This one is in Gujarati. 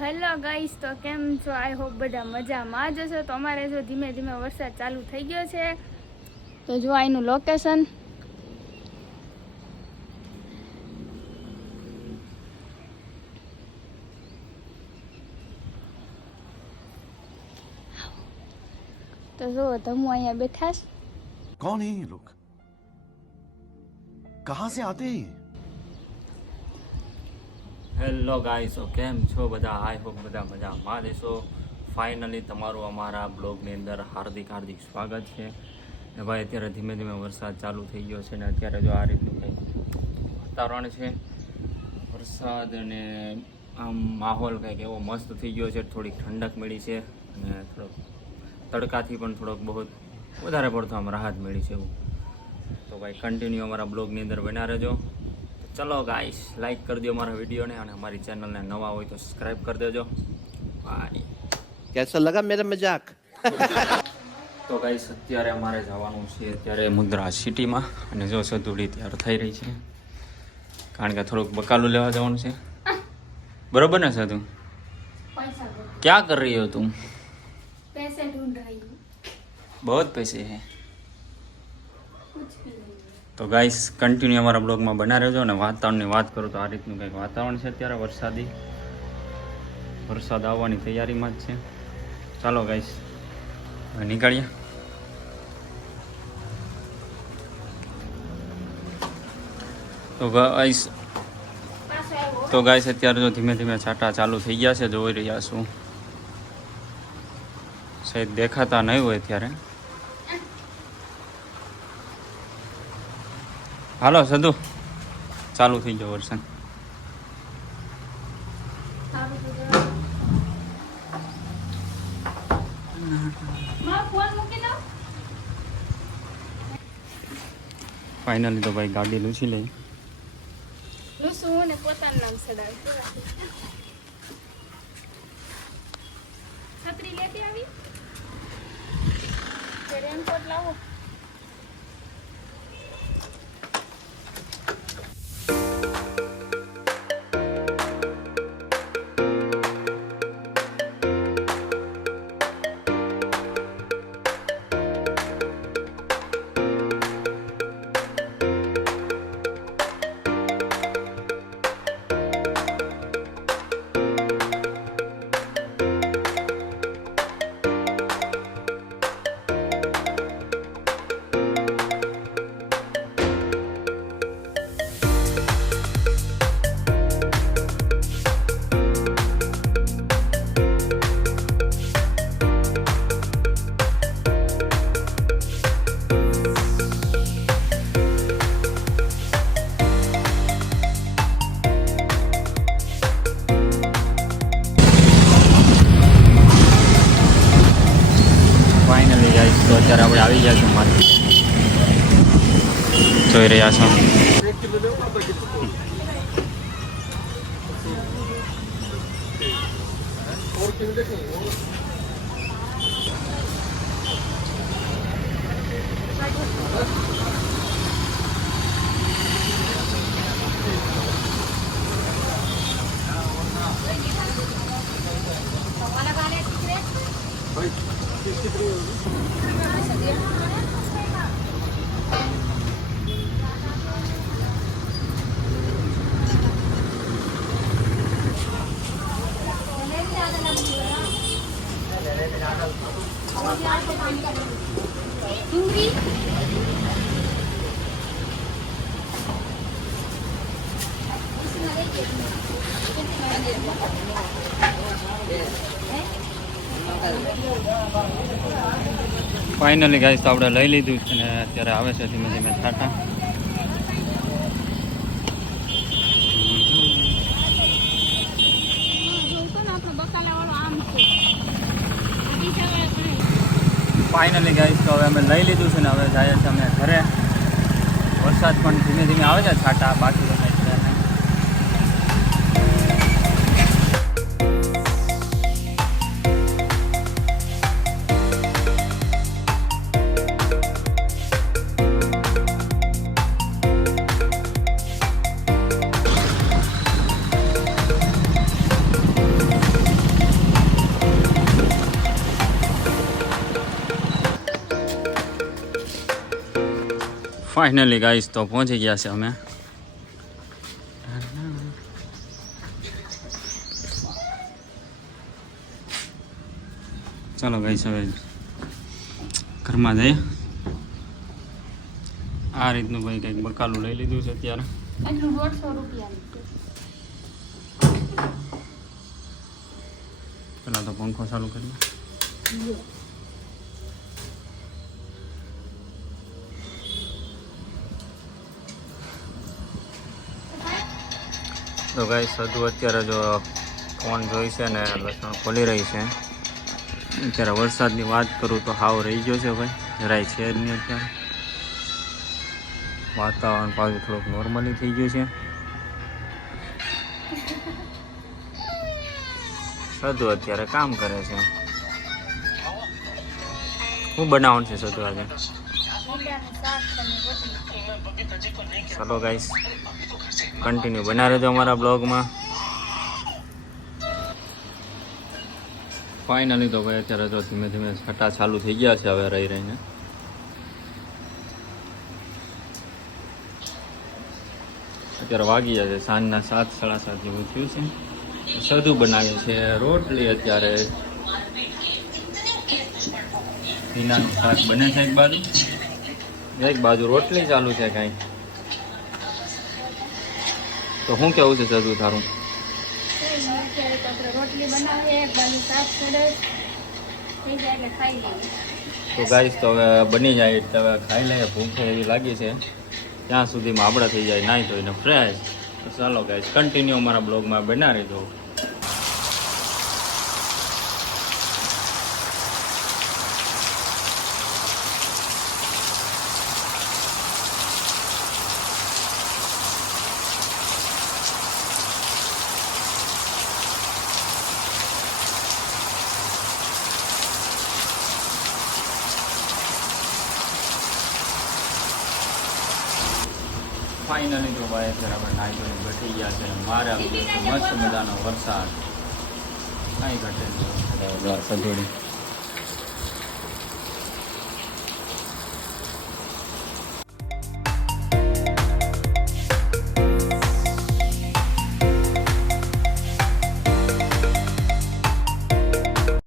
હેલો ગાઈસ, તો કેમ છો? આઈ હોપ બધા મજામાં જ હશો. તો અમારે જો ધીમે ધીમે વરસાદ ચાલુ થઈ ગયો છે. તો જો અહીંનું લોકેશન તો જો તમે અહીંયા બેઠા છો. कौन है ये लोग कहां से आते हैं હેલો ગાઈસો, કેમ છો બધા? આઈ હોપ બધા મજામાં દેશો. ફાઇનલી તમારું અમારા બ્લોગની અંદર હાર્દિક સ્વાગત છે. ને ભાઈ અત્યારે ધીમે ધીમે વરસાદ ચાલુ થઈ ગયો છે ને અત્યારે જો આ રીતનું કંઈક વાતાવરણ છે. વરસાદ અને આમ માહોલ કંઈક એવો મસ્ત થઈ ગયો છે. થોડીક ઠંડક મળી છે અને થોડોક તડકાથી પણ થોડોક બહુ વધારે પડતો આમ રાહત મળી છે એવું. તો ભાઈ કન્ટિન્યુ અમારા બ્લોગની અંદર બન્યા રહેજો. ચલો ગાઈસ, લાઈક કરી દો અમારા વિડીયોને અને અમારી ચેનલને નવા હોય તો સબસ્ક્રાઈબ કરી દેજો. બાય. कैसा लगा मेरा मजाक? તો ગાઈસ અત્યારે અમારે જવાનું છે અત્યારે મુદ્રા સિટીમાં અને જો સધુડી તૈયાર થઈ રહી છે કારણ કે થોડુંક બકાલું લેવા જવાનું છે. બરોબર ને સધુ? ક્યાં कर रही हो तुम? पैसे ढूंढ रही हूँ. बहुत पैसे हैं. તો ગાઈસ કન્ટિન્યુ અમારા બ્લોગમાં બના રહેજો. અને વાતાવરણની વાત કરું તો આ રીતનું કંઈક વાતાવરણ છે અત્યારે વરસાદ આવવાની તૈયારીમાં જ છે. ચાલો ગાઈસ હવે નીકળીએ. તો ગાઈસ અત્યારે જો ધીમે ધીમે છાંટા ચાલુ થઈ ગયા છે, જોઈ રહ્યા છું. શાયદ દેખાતા નહીં હોય અત્યારે. હાલો સદુ, ચાલુ થઈ ગયો વરસાદ. ફાઇનલી તો ભાઈ ગાડી લૂછી લઈ. લૂસું ને પોતાનું નામ સડાવ. છત્રી લેતી આવી કે રેનકોટ લાવો. ફાઇનલી ગાઈસ તો અત્યારે આપણે આવી ગયા છીએ માર્કેટ. જોઈ રહ્યા છો. ડુંગળી ફાઇનલી ગાઈસ તો આપણે લઈ લીધું છે ને અત્યારે આવે છે ધીમે ધીમે છાંટા. ફાઇનલી ગાઈસ તો હવે અમે લઈ લીધું છે ને હવે જાય છે અમે ઘરે. વરસાદ પણ ધીમે ધીમે આવે છે છાંટા, બાકી તો કંઈ છે નહીં. ફાઇનલી ગાઈસ તો પહોંચી ગયા છે અમે. ચાલો ગાઈસ હવે ઘરમાં જઈએ. આ રીતનું ભાઈ કંઈક બકાલું લઈ લીધું છે અત્યારે. એટલું 150 રૂપિયા. પેલા તો પંખો ચાલુ કરીએ. તો ગાઈસ હજુ અત્યારે જો ફોન જોઈ છે ને લસણ ખોલી રહી છે. અત્યારે વરસાદની વાત કરું તો હાવ રહી ગયો છે ભાઈ, જરાય છે જ નહીં. અત્યારે વાતાવરણ પાછું થોડુંક નોર્મલી થઈ ગયું છે. સદુ અત્યારે કામ કરે છે. શું બનાવવાનું છે સદુ આજે? ચાલો ગાઈસ કન્ટિન્યુ બના રહેજો અમારા બ્લોગમાં. ફાઇનલી તો ભાઈ અત્યારે જો ધીમે ધીમે છટા ચાલુ થઈ ગયા છે હવે રહી રહીને. અત્યારે વાગી ગયા છે સાંજના 7, 7:30 જેવું થયું છે. સદુ બનાવે છે રોટલી. અત્યારે ભીનાનું શાક બને છે એક બાજુ રોટલી ચાલુ છે કાંઈ. તો શું કેવું છે સદુ તારું? રોટલી બનાવીએ, એક બાજુ શાક સરસ થઈ જાય એટલે ખાઈ લઈએ. તો ગાઈસ તો હવે બની જાય એટલે હવે ખાઈ લઈએ. ભૂખ એવી લાગી છે ત્યાં સુધીમાં આપણે થઈ જાય નાહી ધોઈને ફ્રેશ. તો ચાલો ગાઈસ કન્ટિન્યુ અમારા બ્લોગમાં બના રહેજો. ફાઇનલી તો ભાઈ અત્યારે આપણે નાહી ધોઈને બેઠી ગયા છે. મારે આવી ગયો મસ્ત મજાનો વરસાદ. કાંઈ ઘટે નહીં સજોડી.